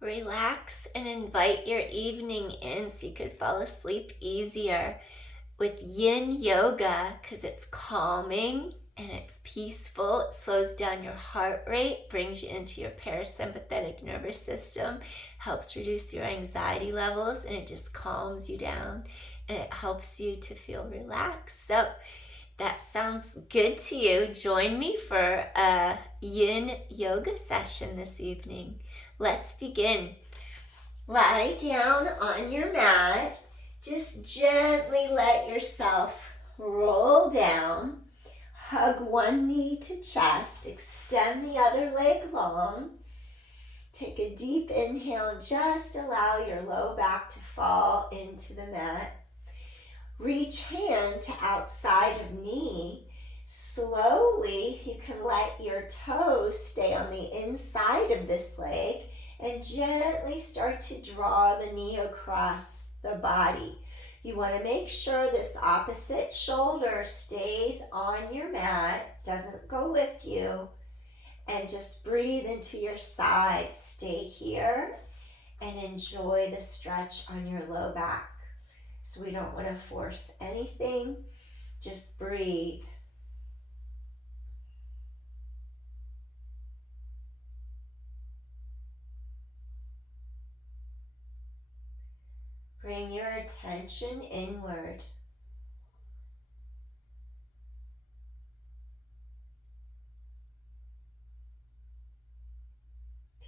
Relax and invite your evening in so you could fall asleep easier with Yin Yoga because it's calming and it's peaceful. It slows down your heart rate, brings you into your parasympathetic nervous system, helps reduce your anxiety levels, and it just calms you down and it helps you to feel relaxed. So that sounds good to you. Join me for a Yin Yoga session this evening. Let's begin. Lie down on your mat. Just gently let yourself roll down. Hug one knee to chest. Extend the other leg long. Take a deep inhale and just allow your low back to fall into the mat. Reach hand to outside of knee. Slowly, you can let your toes stay on the inside of this leg and gently start to draw the knee across the body. You want to make sure this opposite shoulder stays on your mat, doesn't go with you, and just breathe into your side. Stay here and enjoy the stretch on your low back. So we don't want to force anything, just breathe. Bring your attention inward.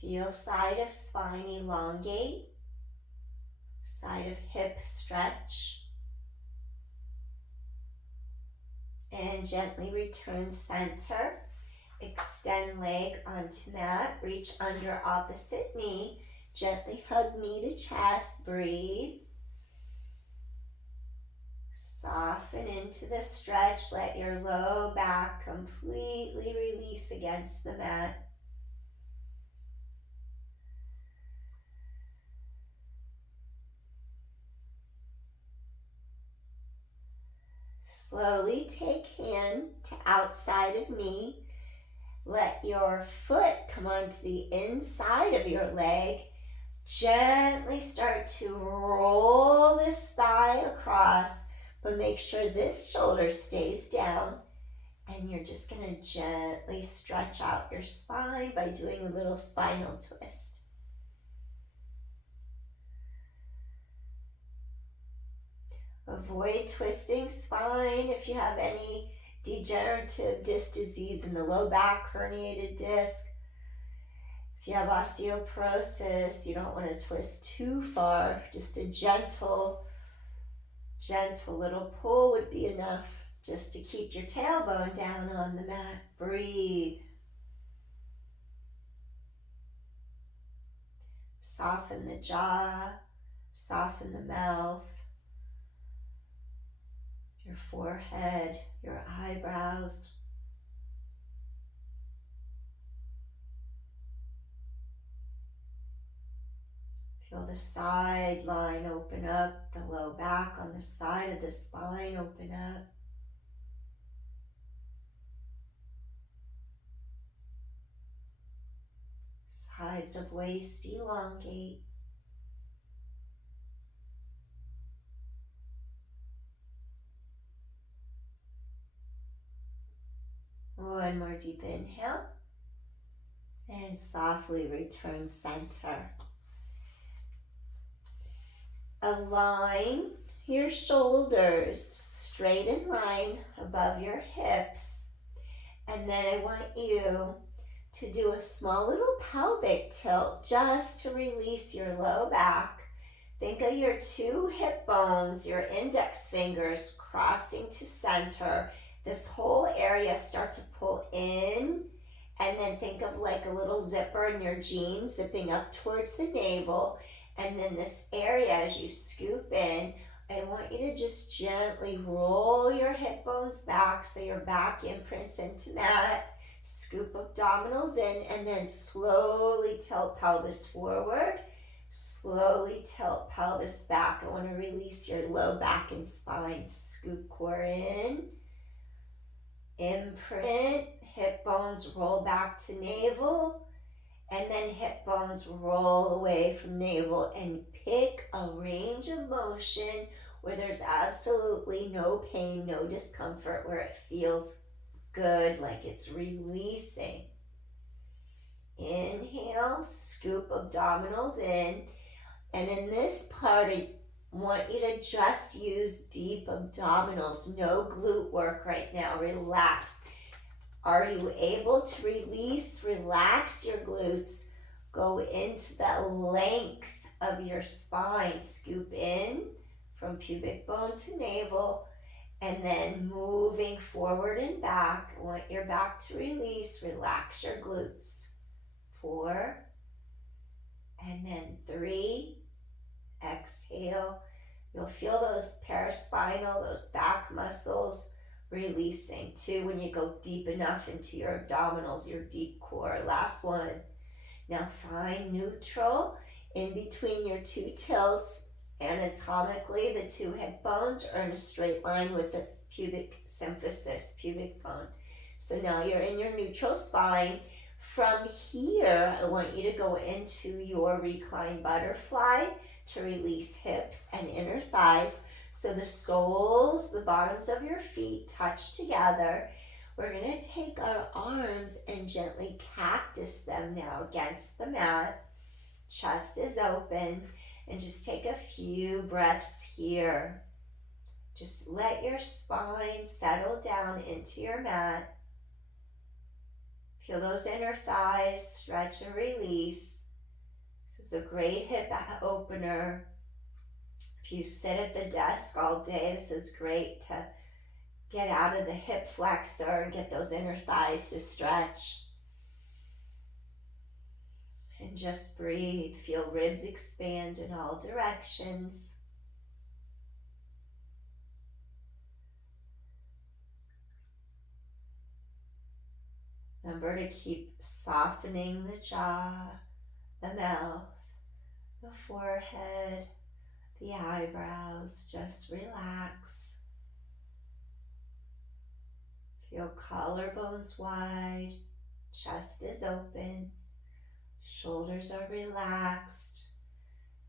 Feel side of spine elongate, side of hip stretch, and gently return center. Extend leg onto mat, reach under opposite knee, gently hug knee to chest, breathe. Soften into the stretch, let your low back completely release against the mat. Slowly take hand to outside of knee. Let your foot come onto the inside of your leg. Gently start to roll this thigh across, but make sure this shoulder stays down. And you're just going to gently stretch out your spine by doing a little spinal twist. Avoid twisting spine. If you have any degenerative disc disease in the low back, herniated disc, if you have osteoporosis, you don't want to twist too far. Just a gentle little pull would be enough just to keep your tailbone down on the mat. Breathe. Soften the jaw, soften the mouth, your forehead, your eyebrows. Feel the side line open up, the low back on the side of the spine open up. Sides of waist elongate. One more deep inhale. And softly return center. Align your shoulders straight in line above your hips. And then I want you to do a small little pelvic tilt just to release your low back. Think of your two hip bones, your index fingers crossing to center. This whole area start to pull in, and then think of like a little zipper in your jeans zipping up towards the navel. And then this area, as you scoop in, I want you to just gently roll your hip bones back so your back imprints into mat. Scoop abdominals in, and then slowly tilt pelvis forward. Slowly tilt pelvis back. I want to release your low back and spine. Scoop core in. Imprint. Hip bones roll back to navel. And then hip bones roll away from navel, and pick a range of motion where there's absolutely no pain, no discomfort, where it feels good, like it's releasing. Inhale, scoop abdominals in. And in this part, I want you to just use deep abdominals, no glute work right now. Relax. Are you able to release, relax your glutes? Go into the length of your spine. Scoop in from pubic bone to navel, and then moving forward and back. I want your back to release. Relax your glutes. 4, and then 3. Exhale. You'll feel those paraspinal, those back muscles releasing. 2, when you go deep enough into your abdominals, your deep core. Last one. Now find neutral in between your 2 tilts. Anatomically, the 2 hip bones are in a straight line with the pubic symphysis, pubic bone. So now you're in your neutral spine. From here, I want you to go into your reclined butterfly to release hips and inner thighs. So the soles, the bottoms of your feet touch together. We're going to take our arms and gently cactus them now against the mat. Chest is open, and just take a few breaths here. Just let your spine settle down into your mat. Feel those inner thighs stretch and release. This is a great hip opener. If you sit at the desk all day, this is great to get out of the hip flexor and get those inner thighs to stretch. And just breathe. Feel ribs expand in all directions. Remember to keep softening the jaw, the mouth, the forehead, the eyebrows. Just relax. Feel collarbones wide, chest is open, shoulders are relaxed,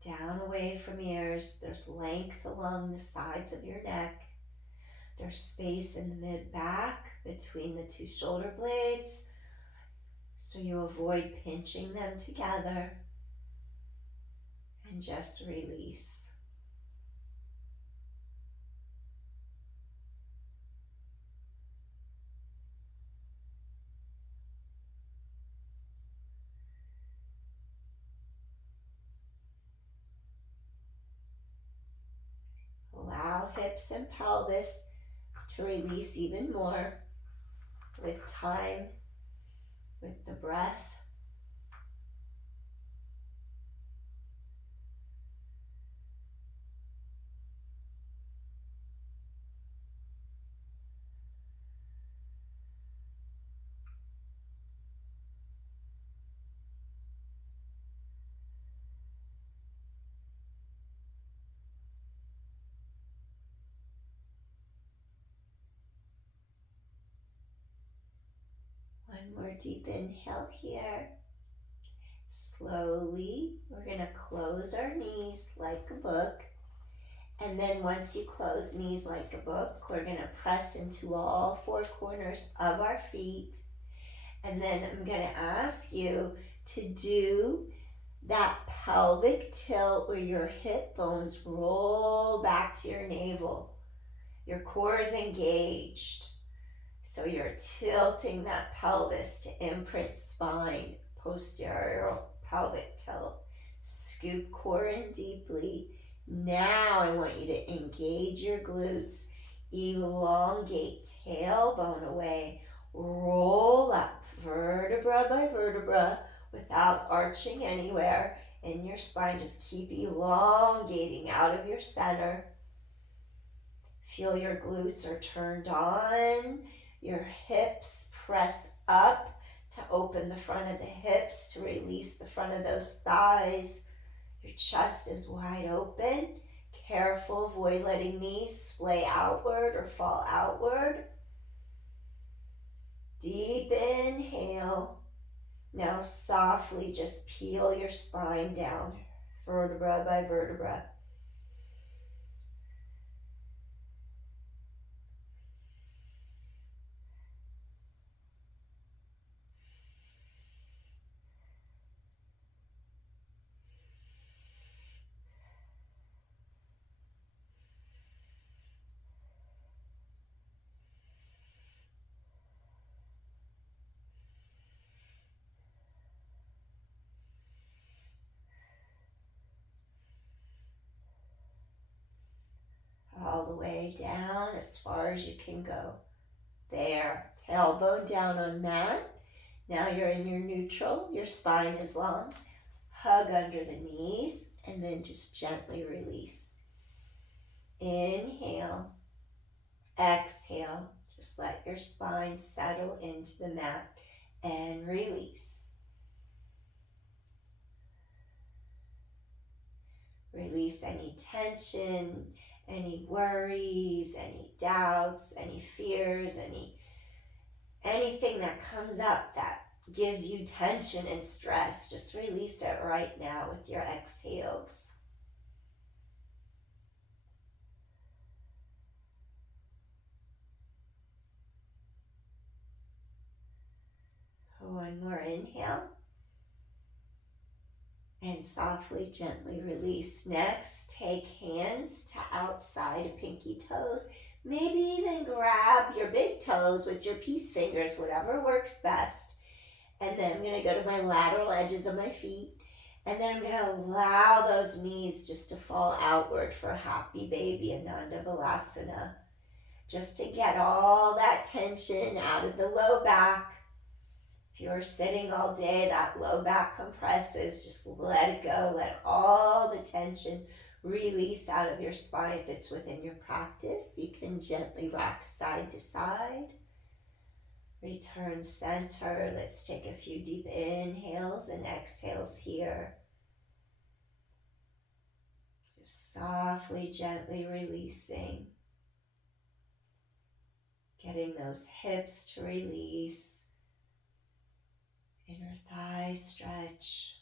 down away from ears. There's length along the sides of your neck. There's space in the mid-back between the 2 shoulder blades, so you avoid pinching them together. And just release. Allow hips and pelvis to release even more with time, with the breath. One more deep inhale here. Slowly, we're going to close our knees like a book. And then once you close knees like a book, we're going to press into all 4 corners of our feet. And then I'm going to ask you to do that pelvic tilt where your hip bones roll back to your navel. Your core is engaged. So you're tilting that pelvis to imprint spine, posterior pelvic tilt. Scoop core in deeply. Now I want you to engage your glutes. Elongate tailbone away. Roll up vertebra by vertebra without arching anywhere in your spine. Just keep elongating out of your center. Feel your glutes are turned on. Your hips press up to open the front of the hips, to release the front of those thighs. Your chest is wide open. Careful, avoid letting knees splay outward or fall outward. Deep inhale. Now softly just peel your spine down, vertebra by vertebra. All the way down as far as you can go. There, tailbone down on mat. Now you're in your neutral, your spine is long. Hug under the knees and then just gently release. Inhale, exhale, just let your spine settle into the mat and release. Release any tension, any worries, any doubts, any fears, anything that comes up that gives you tension and stress. Just release it right now with your exhales. One more inhale. And softly, gently release. Next, take hands to outside of pinky toes. Maybe even grab your big toes with your peace fingers, whatever works best. And then I'm going to go to my lateral edges of my feet. And then I'm going to allow those knees just to fall outward for Happy Baby Ananda Balasana. Just to get all that tension out of the low back. If you're sitting all day, that low back compresses, just let it go. Let all the tension release out of your spine. If it's within your practice, you can gently rock side to side. Return center. Let's take a few deep inhales and exhales here. Just softly, gently releasing. Getting those hips to release. Inner thighs stretch.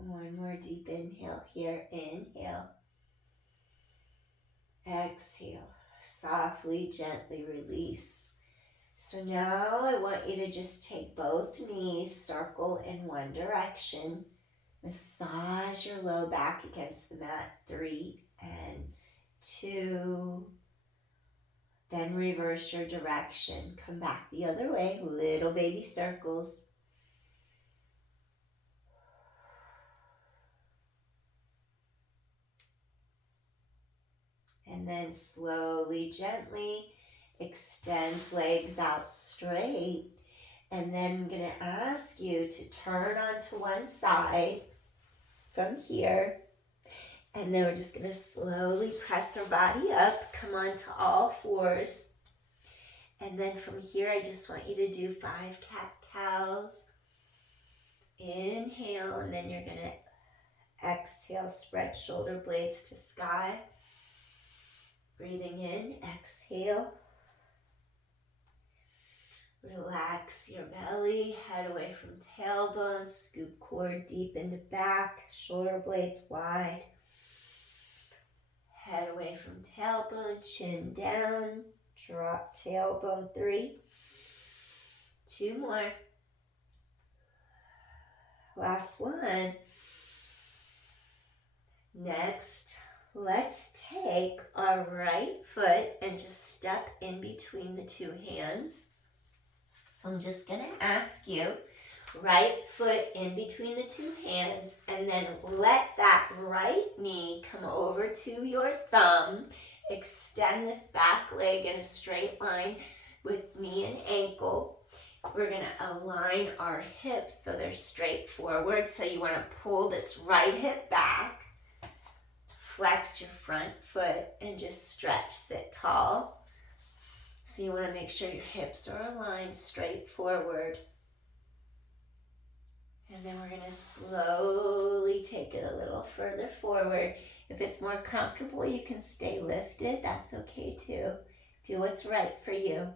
One more deep inhale here. Inhale. Exhale. Softly, gently release. So now I want you to just take both knees, circle in one direction. Massage your low back against the mat. 3 and 2. Then reverse your direction. Come back the other way. Little baby circles. And then slowly, gently extend legs out straight. And then I'm going to ask you to turn onto one side from here. And then we're just going to slowly press our body up, come onto all fours. And then from here, I just want you to do 5 cat-cows. Inhale, and then you're going to exhale, spread shoulder blades to sky. Breathing in, exhale. Relax your belly, head away from tailbone, scoop core deep into back, shoulder blades wide. Head away from tailbone, chin down, drop tailbone. 3, 2 more. Last one. Next, let's take our right foot and just step in between the 2 hands. So I'm just going to ask you, Right foot in between the two hands, and then let that right knee come over to your thumb. Extend this back leg in a straight line with knee and ankle. We're going to align our hips so they're straight forward. So you want to pull this right hip back, flex your front foot, and just stretch, sit tall. So you want to make sure your hips are aligned straight forward. And then we're going to slowly take it a little further forward. If it's more comfortable, you can stay lifted. That's okay too. Do what's right for you.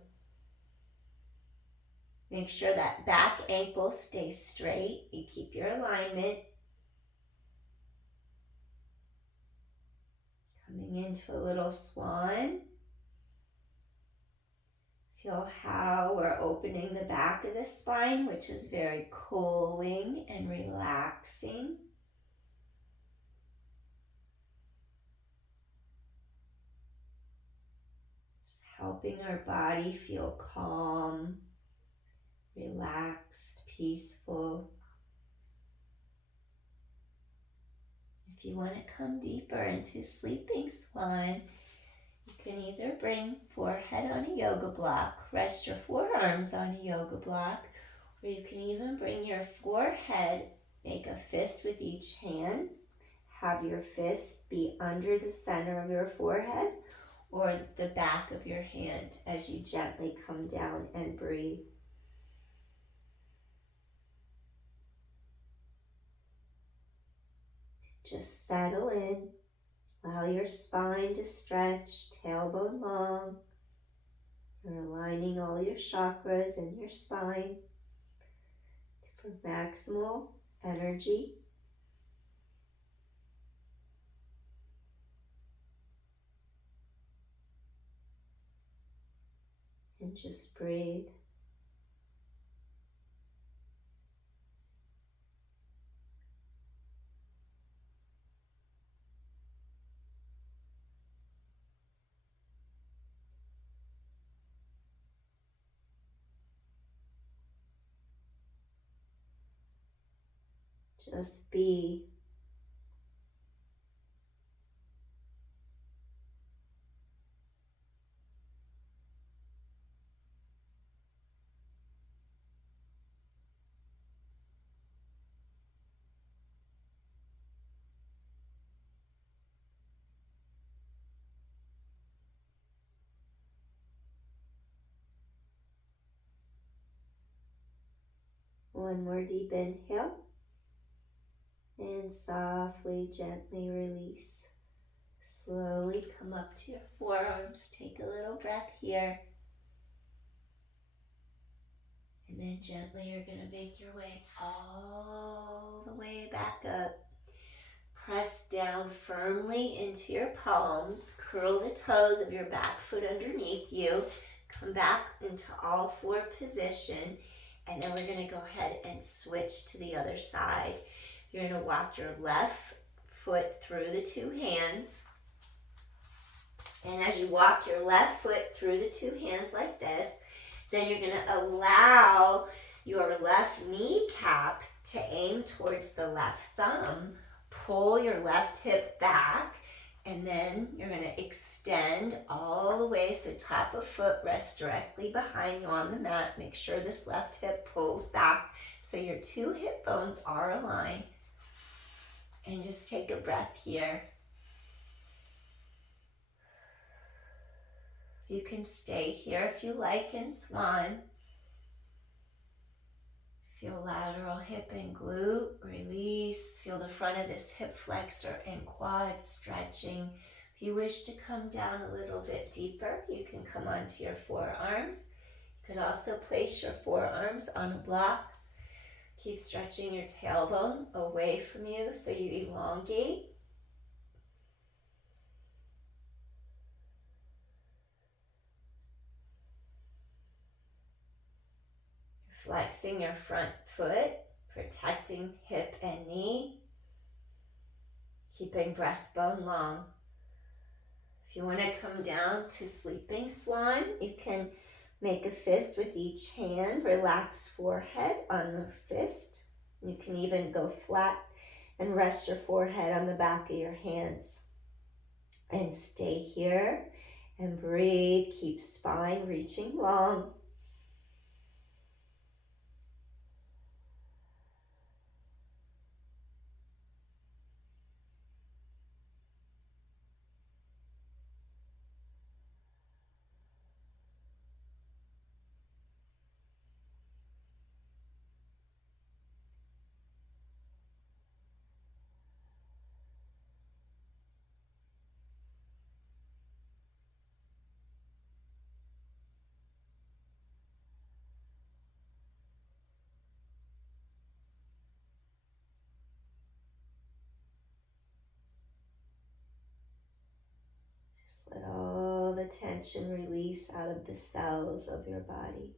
Make sure that back ankle stays straight. You keep your alignment. Coming into a little swan. Feel how we're opening the back of the spine, which is very cooling and relaxing. Just helping our body feel calm, relaxed, peaceful. If you want to come deeper into sleeping swan, you can either bring forehead on a yoga block, rest your forearms on a yoga block, or you can even bring your forehead, make a fist with each hand, have your fist be under the center of your forehead or the back of your hand as you gently come down and breathe. Just settle in. Allow your spine to stretch, tailbone long. You're aligning all your chakras in your spine for maximal energy. And just breathe. Just be. One more deep inhale. And softly, gently release. Slowly come up to your forearms. Take a little breath here. And then gently you're going to make your way all the way back up. Press down firmly into your palms. Curl the toes of your back foot underneath you. Come back into all four position. And then we're going to go ahead and switch to the other side. You're going to walk your left foot through the two hands. And as you walk your left foot through the two hands like this, then you're going to allow your left kneecap to aim towards the left thumb. Pull your left hip back, and then you're going to extend all the way so top of foot rests directly behind you on the mat. Make sure this left hip pulls back so your two hip bones are aligned. And just take a breath here. You can stay here if you like in swan. Feel lateral hip and glute, release. Feel the front of this hip flexor and quad stretching. If you wish to come down a little bit deeper, you can come onto your forearms. You could also place your forearms on a block. Keep stretching your tailbone away from you so you elongate. Flexing your front foot, protecting hip and knee, keeping breastbone long. If you want to come down to sleeping swan, you can Make a fist with each hand. Relax forehead on the fist. You can even go flat and rest your forehead on the back of your hands. And stay here and breathe. Keep spine reaching long. Just let all the tension release out of the cells of your body.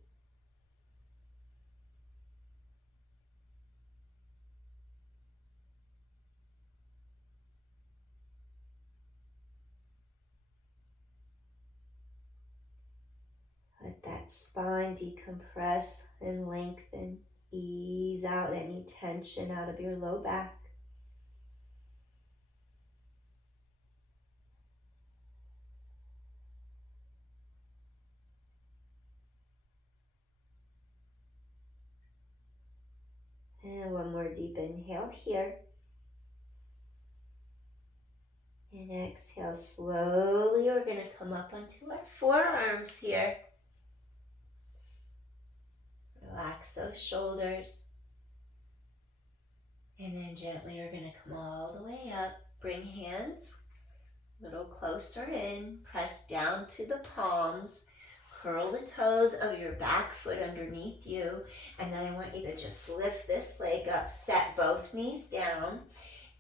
Let that spine decompress and lengthen. Ease out any tension out of your low back. And one more deep inhale here. And exhale slowly. We're going to come up onto our forearms here. Relax those shoulders. And then gently we're going to come all the way up. Bring hands a little closer in. Press down to the palms. Curl the toes of your back foot underneath you. And then I want you to just lift this leg up. Set both knees down.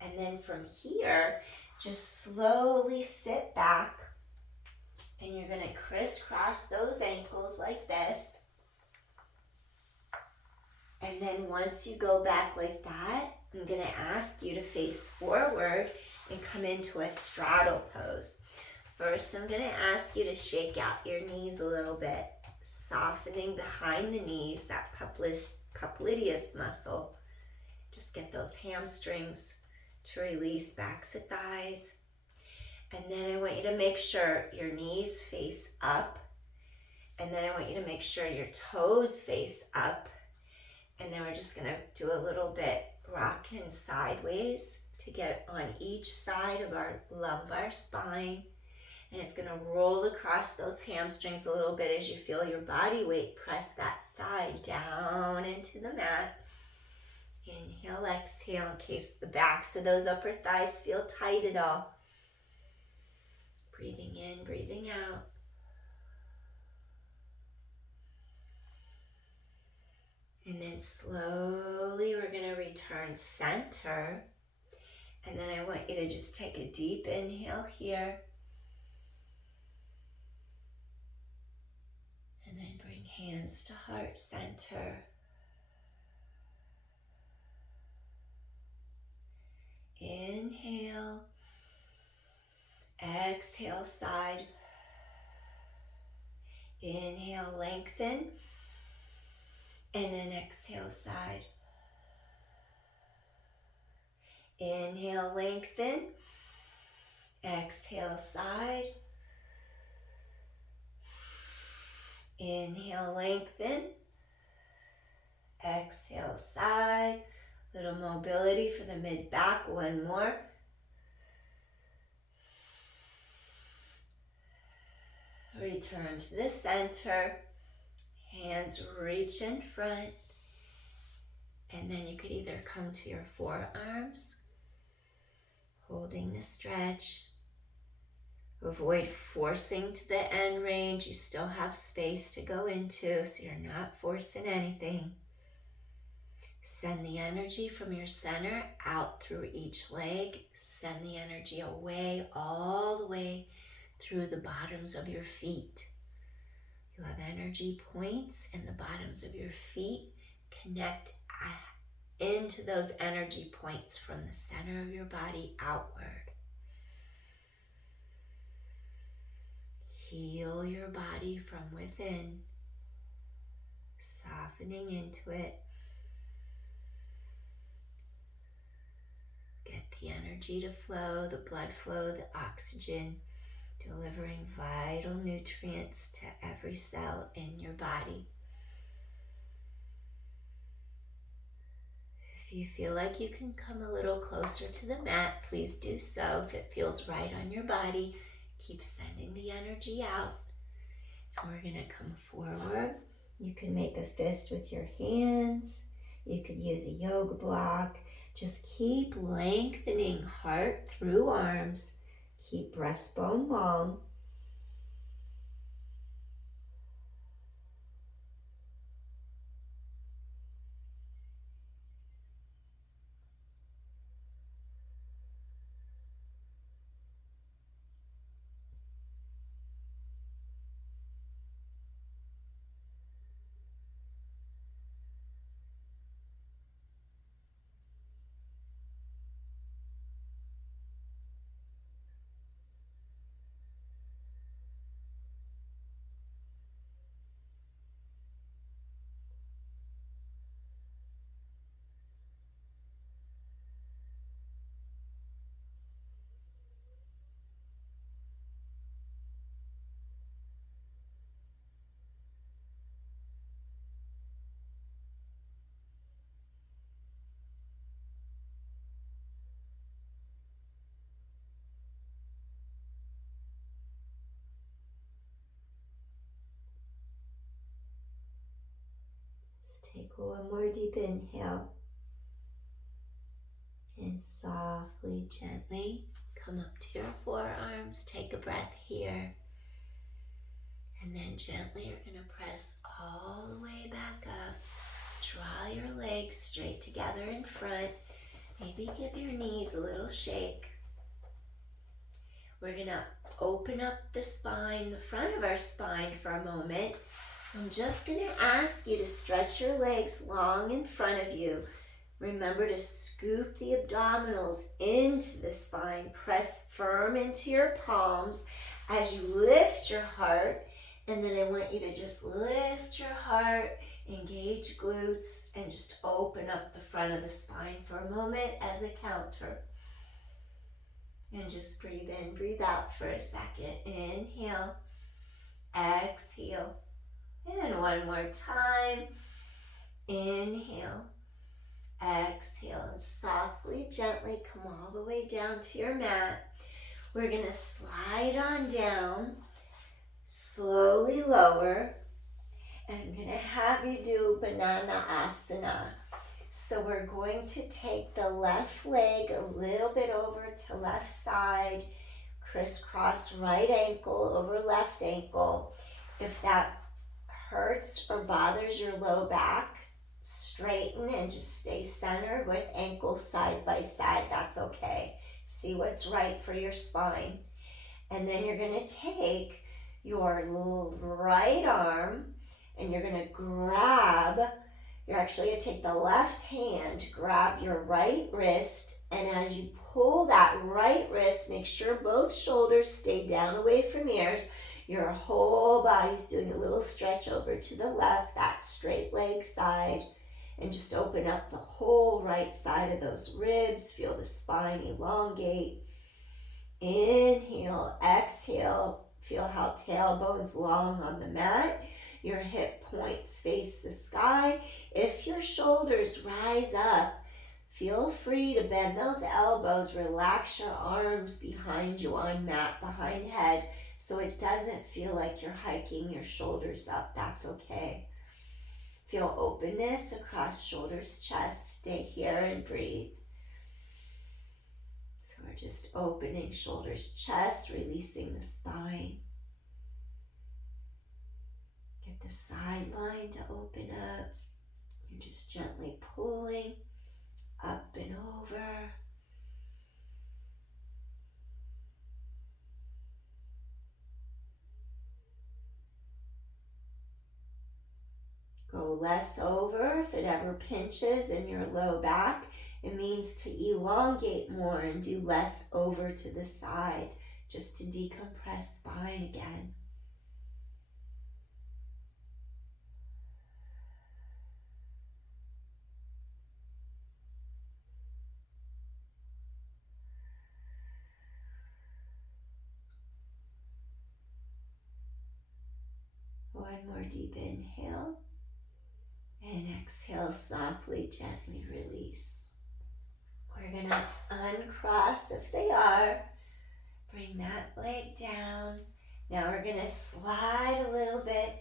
And then from here, just slowly sit back. And you're going to crisscross those ankles like this. And then once you go back like that, I'm going to ask you to face forward and come into a straddle pose. First, I'm going to ask you to shake out your knees a little bit, softening behind the knees, that popliteus muscle. Just get those hamstrings to release, backs of thighs. And then I want you to make sure your knees face up. And then I want you to make sure your toes face up. And then we're just going to do a little bit rocking sideways to get on each side of our lumbar spine. And it's going to roll across those hamstrings a little bit as you feel your body weight press that thigh down into the mat. Inhale, exhale in case the backs of those upper thighs feel tight at all. Breathing in, breathing out. And then slowly we're going to return center. And then I want you to just take a deep inhale here. And then bring hands to heart center. Inhale. Exhale, side. Inhale, lengthen. And then exhale, side. Inhale, lengthen. Exhale, side. Inhale, lengthen. Exhale, side. Little mobility for the mid-back. One more. Return to the center. Hands reach in front. And then you could either come to your forearms, holding the stretch. Avoid forcing to the end range. You still have space to go into, so you're not forcing anything. Send the energy from your center out through each leg. Send the energy away, all the way through the bottoms of your feet. You have energy points in the bottoms of your feet. Connect into those energy points from the center of your body outward. Heal your body from within. softening into it. Get the energy to flow, the blood flow, the oxygen, delivering vital nutrients to every cell in your body. If you feel like you can come a little closer to the mat, please do so. If it feels right on your body, keep sending the energy out. And we're going to come forward. You can make a fist with your hands. You could use a yoga block. Just keep lengthening heart through arms. Keep breastbone long. Let's take one more deep inhale. And softly, gently come up to your forearms. Take a breath here. And then gently you're going to press all the way back up. Draw your legs straight together in front. Maybe give your knees a little shake. We're going to open up the spine, the front of our spine for a moment. So I'm just going to ask you to stretch your legs long in front of you. Remember to scoop the abdominals into the spine. Press firm into your palms as you lift your heart. And then I want you to just lift your heart, engage glutes, and just open up the front of the spine for a moment as a counter. And just breathe in, breathe out for a second. Inhale, exhale. And one more time. Inhale, exhale. And softly, gently come all the way down to your mat. We're going to slide on down, slowly lower. And I'm going to have you do banana asana. So we're going to take the left leg a little bit over to left side, crisscross right ankle over left ankle. If that hurts or bothers your low back, straighten and just stay centered with ankles side by side. That's okay. See what's right for your spine. And then you're going to take your right arm and you're going to grab. You're actually going to take the left hand, grab your right wrist, and as you pull that right wrist, make sure both shoulders stay down away from ears. Your whole body's doing a little stretch over to the left, that straight leg side, and just open up the whole right side of those ribs. Feel the spine elongate. Inhale, exhale. Feel how tailbone's long on the mat. Your hip points face the sky. If your shoulders rise up, feel free to bend those elbows. Relax your arms behind you on mat, behind head, so it doesn't feel like you're hiking your shoulders up. That's okay. Feel openness across shoulders, chest. Stay here and breathe. So we're just opening shoulders, chest, releasing the spine. Get the side line to open up. You're just gently pulling up and over. Go less over if it ever pinches in your low back. It means to elongate more and do less over to the side, just to decompress spine again. One more deep inhale. And exhale, softly, gently release. We're going to uncross if they are. Bring that leg down. Now we're going to slide a little bit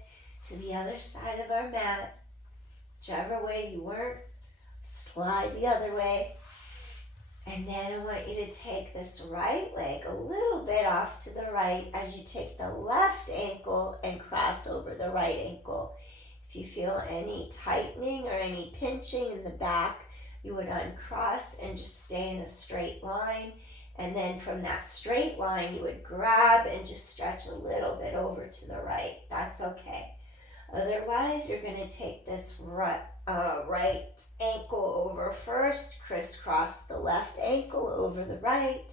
to the other side of our mat. Whichever way you weren't, slide the other way. And then I want you to take this right leg a little bit off to the right as you take the left ankle and cross over the right ankle. If you feel any tightening or any pinching in the back, you would uncross and just stay in a straight line. And then from that straight line, you would grab and just stretch a little bit over to the right. That's okay. Otherwise, you're going to take this right ankle over first, crisscross the left ankle over the right,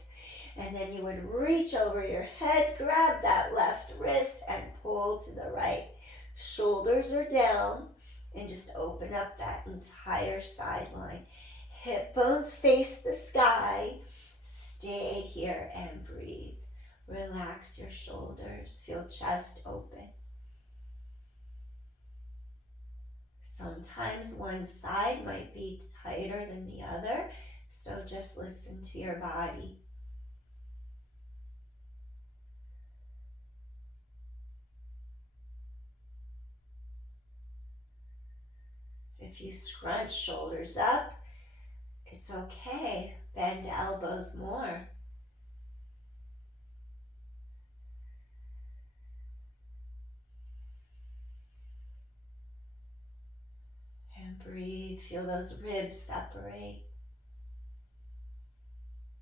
and then you would reach over your head, grab that left wrist, and pull to the right. Shoulders are down, and just open up that entire sideline. Hip bones face the sky. Stay here and breathe. Relax your shoulders. Feel chest open. Sometimes one side might be tighter than the other, so just listen to your body. If you scrunch shoulders up, it's okay. Bend elbows more. And breathe. Feel those ribs separate.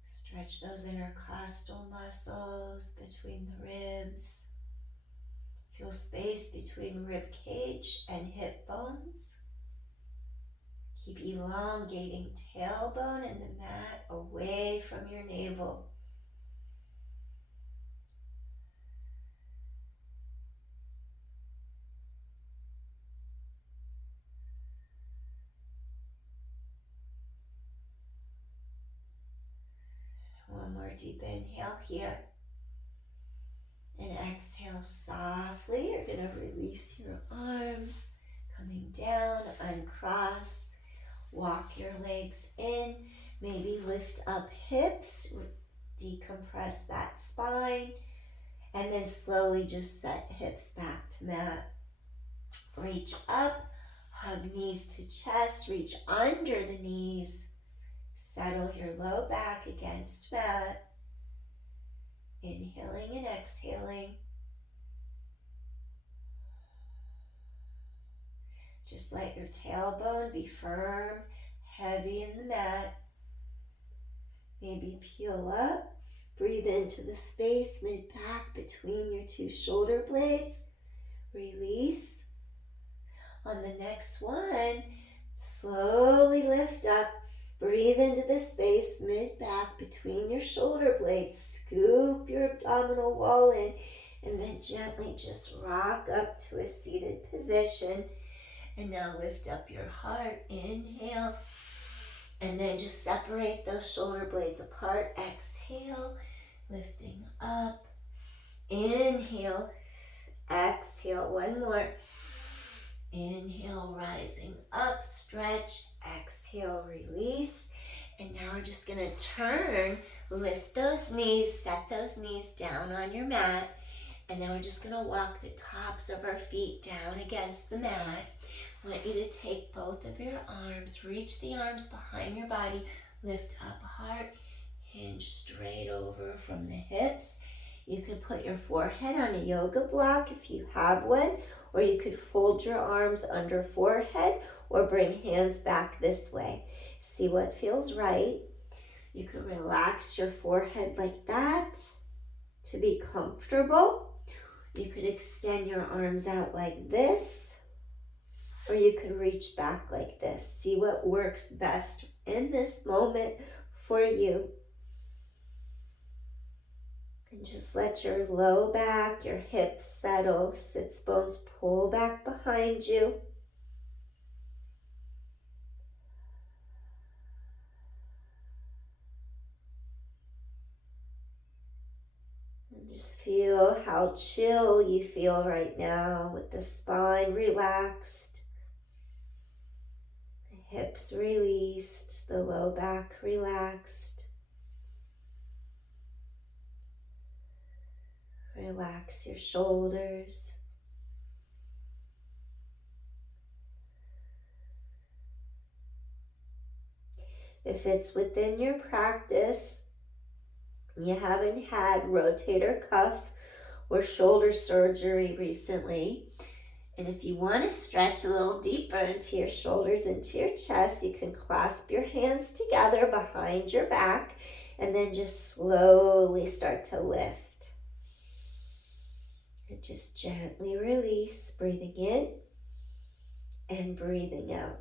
Stretch those intercostal muscles between the ribs. Feel space between rib cage and hip bones. Keep elongating tailbone and the mat away from your navel. One more deep inhale here. And exhale softly. You're going to release your arms, coming down, uncross. Walk your legs in. Maybe lift up hips. Decompress that spine. And then slowly just set hips back to mat. Reach up. Hug knees to chest. Reach under the knees. Settle your low back against mat. Inhaling and exhaling. Just let your tailbone be firm, heavy in the mat. Maybe peel up. Breathe into the space mid-back between your two shoulder blades. Release. On the next one, slowly lift up. Breathe into the space mid-back between your shoulder blades. Scoop your abdominal wall in, and then gently just rock up to a seated position. And now lift up your heart. Inhale. And then just separate those shoulder blades apart. Exhale. Lifting up. Inhale. Exhale. One more. Inhale. Rising up. Stretch. Exhale. Release. And now we're just going to turn. Lift those knees. Set those knees down on your mat. And then we're just going to walk the tops of our feet down against the mat. I want you to take both of your arms, reach the arms behind your body, lift up heart, hinge straight over from the hips. You could put your forehead on a yoga block if you have one, or you could fold your arms under forehead or bring hands back this way. See what feels right. You can relax your forehead like that to be comfortable. You could extend your arms out like this. Or you could reach back like this. See what works best in this moment for you. And just let your low back, your hips settle. Sits bones pull back behind you. And Just feel how chill you feel right now with the spine relaxed, the hips released, the low back relaxed. Relax your shoulders. If it's within your practice, you haven't had rotator cuff or shoulder surgery recently, and if you want to stretch a little deeper into your shoulders, into your chest, you can clasp your hands together behind your back and then just slowly start to lift. And just gently release, breathing in and breathing out.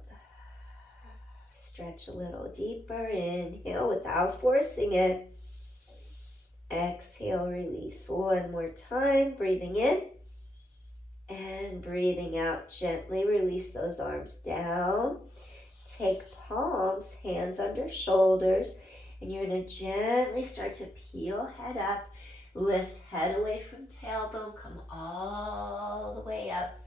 Stretch a little deeper. Inhale without forcing it. Exhale, release. One more time. Breathing in and breathing out. Gently release those arms down. Take palms, hands under shoulders, and you're going to gently start to peel head up. Lift head away from tailbone. Come all the way up.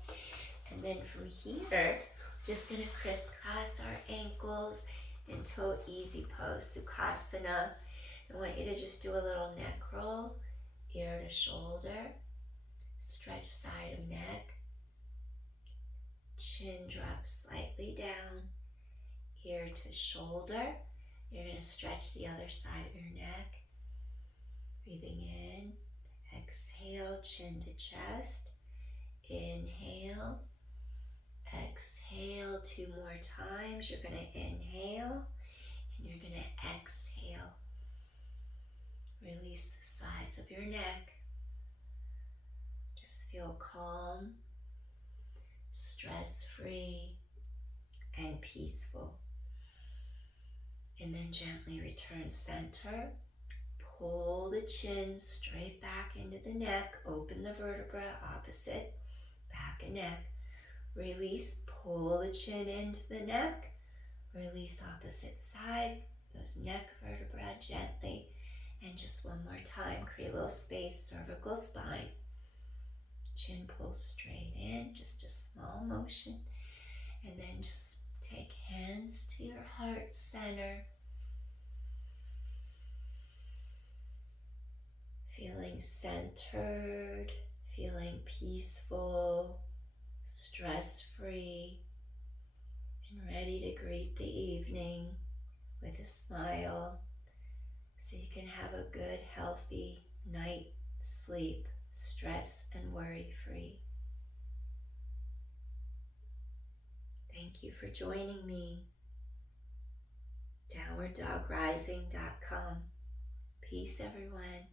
And then from here, just going to crisscross our ankles into easy pose, Sukhasana. I want you to just do a little neck roll, ear to shoulder, stretch side of neck, chin drops slightly down, ear to shoulder. You're going to stretch the other side of your neck. Breathing in, exhale, chin to chest, inhale, exhale. 2 more times. You're going to inhale and you're going to exhale. Release the sides of your neck. Just feel calm, stress-free, and peaceful. And then gently return center. Pull the chin straight back into the neck. Open the vertebra opposite back and neck. Release, pull the chin into the neck. Release opposite side. Those neck vertebrae gently. And just one more time, create a little space, cervical spine. Chin pulls straight in, just a small motion. And then just take hands to your heart center. Feeling centered, feeling peaceful, stress-free, and ready to greet the evening with a smile so you can have a good, healthy night sleep, stress and worry-free. Thank you for joining me. DownwardDogRising.com. Peace, everyone.